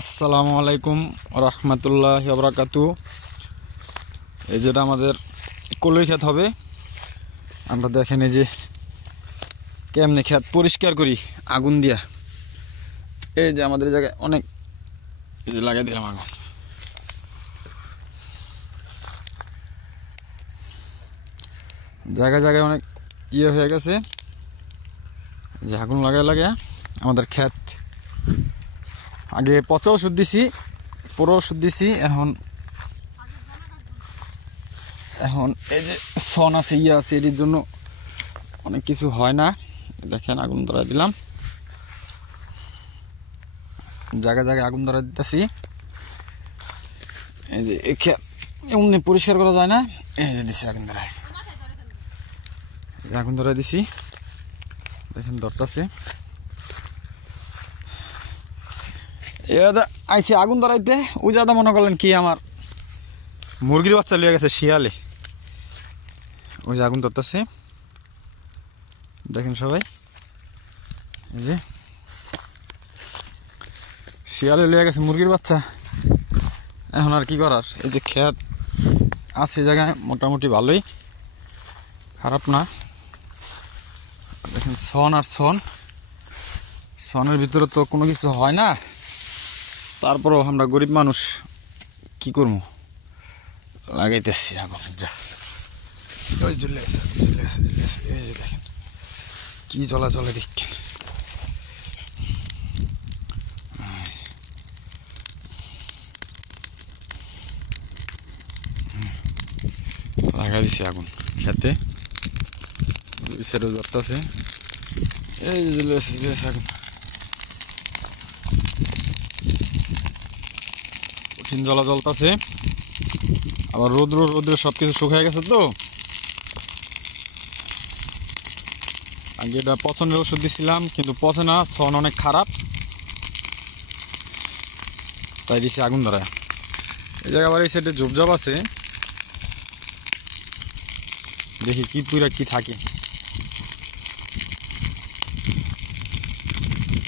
আসসালামু আলাইকুম রহমতুল্লাহি ওয়া বারাকাতুহু। এই যেটা আমাদের কলই ক্ষেত হবে, আমরা দেখেন এই যে কেমনে ক্ষেত পরিষ্কার করি আগুন দিয়া। এই যে আমাদের এই জায়গায় অনেক লাগাই দিলাম আগুন। জায়গায় জায়গায় অনেক ইয়ে হয়ে গেছে, যে আগুন লাগাই লাগে আমাদের ক্ষেত। আগে পচা ওষুধ দিছি, পুরো ওষুধ দিছি, এখন এই যে সন আছে ইয়ে আছে, এটির জন্য অনেক কিছু হয় না। দেখেন আগুন ধরা দিলাম, জায়গায় জায়গায় আগুন ধরা দিতেছি। এই যে এমনি পরিষ্কার করা যায় না, এই যে দিছি আগুন ধরায়, আগুন ধরা দিছি, দেখেন ধরতেছে। আইসি আগুন ধরাইতে, ওই দাদা মনে করলেন কি আমার মুরগির বাচ্চা লিয়ে গেছে শিয়ালে, ওই যে আগুন ধরতেছে। দেখেন সবাই, এই যে শিয়ালে লিয়ে গেছে মুরগির বাচ্চা। এখন আর কি করার, এই যে ক্ষেত আছে এই জায়গায় মোটামুটি ভালোই, খারাপ না। দেখেন সন আর সনের ভিতরে তো কোনো কিছু হয় না, তারপরও আমরা গরিব মানুষ কি করবো, লাগাইতেছি আগুন। যা জ্বলে গেছে, এই যে দেখেন কি চলে দিক, লাগাই দিছি আগুন খেতে, দুই সাইডে জ্বরতেছে। এই যে জ্বলে গেছে আগুন, কঠিন জ্বলা জ্বলতেছে। আবার রোদ্রে সব কিছু শুকিয়ে গেছে তো। আগে এটা পছন্দের ওষুধ দিছিলাম, কিন্তু পচে না, সন অনেক খারাপ, তাই দিছি আগুন ধরা। এই জায়গা আবার এই সাইডে ঝোপঝাপ আছে, দেখি কি পুরা কি থাকে।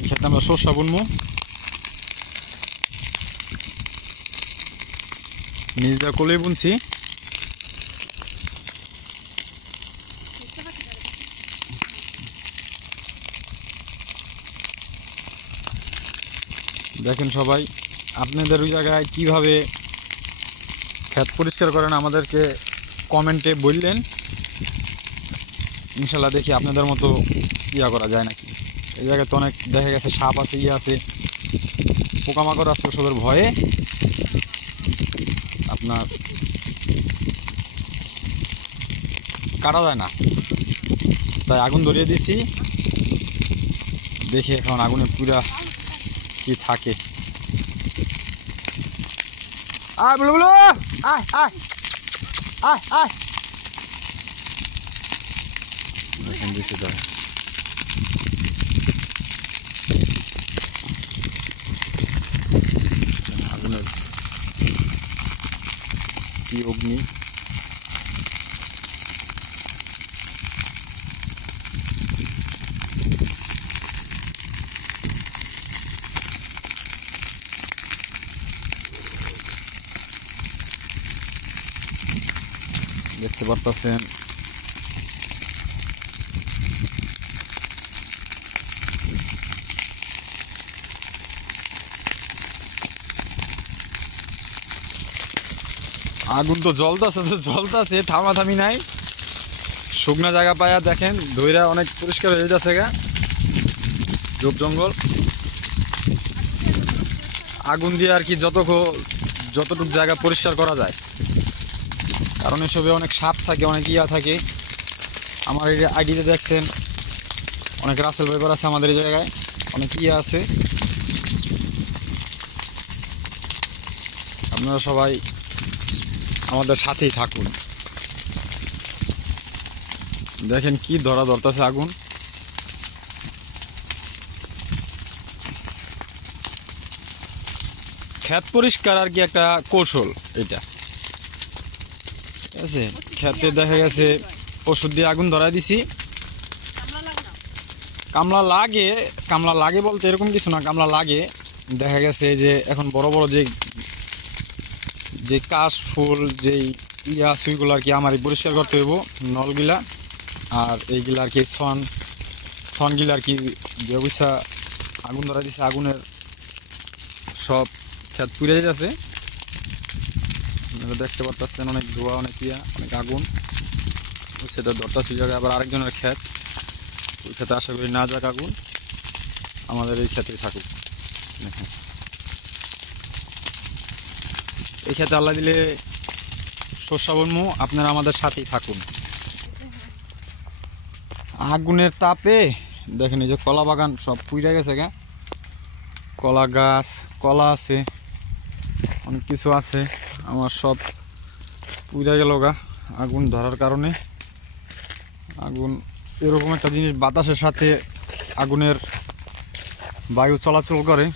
খেতে আমরা সর্ষা বুনবো, নিজেরা কোলেই বুনছি। দেখেন সবাই, আপনাদের ওই জায়গায় কীভাবে ক্ষেত পরিষ্কার করেন আমাদেরকে কমেন্টে বললেন, ইনশাল্লাহ দেখি আপনাদের মতো ইয়া করা যায় নাকি। এই জায়গায় তো অনেক দেখা গেছে সাপ আছে, ইয়ে আছে, পোকামাকড় আছে, ওসবের ভয়ে আপনার কাটা যায় না, তাই আগুন ধরিয়ে দিছি। দেখি এখন আগুনে পুরা কি থাকে। আয় বলো বলো, আয় আয় আয় আয়, দেখেন দিছি তো আগুনের কি অগ্নি। দেখতে পারতেছেন আগুন তো জ্বলতেছে, থামাথামি নাই। শুকনা জায়গা পায়া দেখেন ধইরা অনেক পরিষ্কার হয়ে যাচ্ছে গা, ঝোপ জঙ্গল। আগুন দিয়ে আর কি যতটুকু জায়গা পরিষ্কার করা যায়, কারণ এসবে অনেক সাপ থাকে, অনেক ইয়া থাকে। আমার এই আইডিতে দেখছেন অনেক রাসেল পেপার আছে, আমাদের এই জায়গায় অনেক ইয়া আছে। আপনারা সবাই আমাদের সাথেই থাকুন। দেখেন কি ধরতেছে আগুন। ক্ষেত পরিষ্কার আর কি একটা কৌশল এটা, ঠিক আছে। ক্ষেতে দেখা গেছে ওষুধ দিয়ে আগুন ধরাই দিছি, কামলা লাগে বলতে এরকম কিছু না, কামলা লাগে, দেখা গেছে যে এখন বড় বড় যে যে কাশ ফুল যেই ইয়া আছে ওইগুলো আর কি আমারই পরিষ্কার করতে হইব নলগুলা। আর এইগুলা আর কি সনগুলা আর কি যে অবস্থা আগুন ধরা দিছে, আগুনের সব ক্ষেত পুড়ে যাচ্ছে। দেখতে পাচ্ছেন অনেক ধোঁয়া, অনেক ইয়া, অনেক আগুন। সেটা ধরতেছে জায়গায় আবার আরেকজনের ক্ষেত, ওই ক্ষেতে আশা করি না যাক আগুন, আমাদের এই ক্ষেতেই থাকুক। দেখুন এই ক্ষেতে আল্লাহ দিলে শস্যাবন্ম, আপনারা আমাদের সাথেই থাকুন। আগুনের তাপে দেখেন এই যে কলা বাগান সব পুড়ে গেছে গা, কলা গাছ, কলা আছে, অনেক কিছু আছে, আমার সব পুড়ে গেল গা আগুন ধরার কারণে। আগুন এরকম একটা জিনিস, বাতাসের সাথে আগুনের বায়ু চলাচল করে,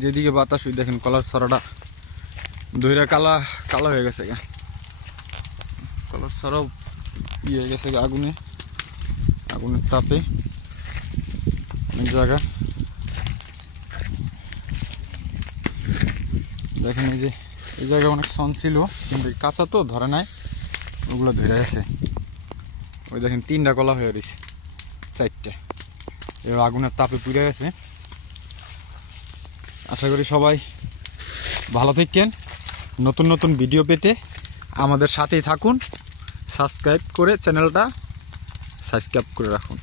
যেদিকে বাতাস ওই দেখেন কলার ছড়াটা ধইরা কালা কালা হয়ে গেছে গা, কলার ছড়াও ই হয়ে গেছে গা আগুনে, আগুনের তাপে অনেক জায়গা। দেখেন এই যে এই জায়গায় অনেক সন ছিল, কিন্তু কাঁচা তো ধরে নাই, ওগুলো ধরে আছে। ওই দেখেন 3টা কলা হয়ে রয়েছে, 4টে, এবার আগুনের তাপে পুড়ে গেছে। আশা করি সবাই ভালো থাকেন, নতুন নতুন ভিডিও পেতে আমাদের সাথেই থাকুন, সাবস্ক্রাইব করে চ্যানেলটা সাবস্ক্রাইব করে রাখুন।